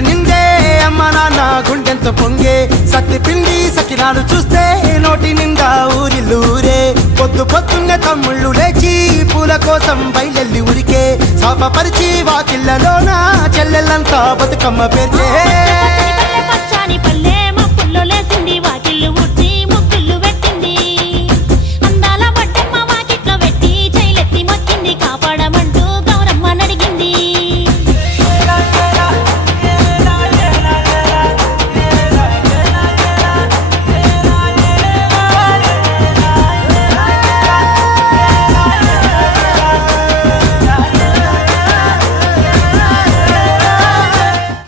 నిందే అమ్మ నాన్న గుండెంతో పొంగే సత్తి పిండి సకినాలు చూస్తే నోటి నిండా ఊరిల్లూరే పొద్దు పొద్దున్నే తమ్ముళ్ళు లేచి పూల కోసం బయలెల్లి ఉరికే శాపపరిచి వాకిళ్ళలోన చెల్లెళ్ళంతా బతుకమ్మ పేర్చే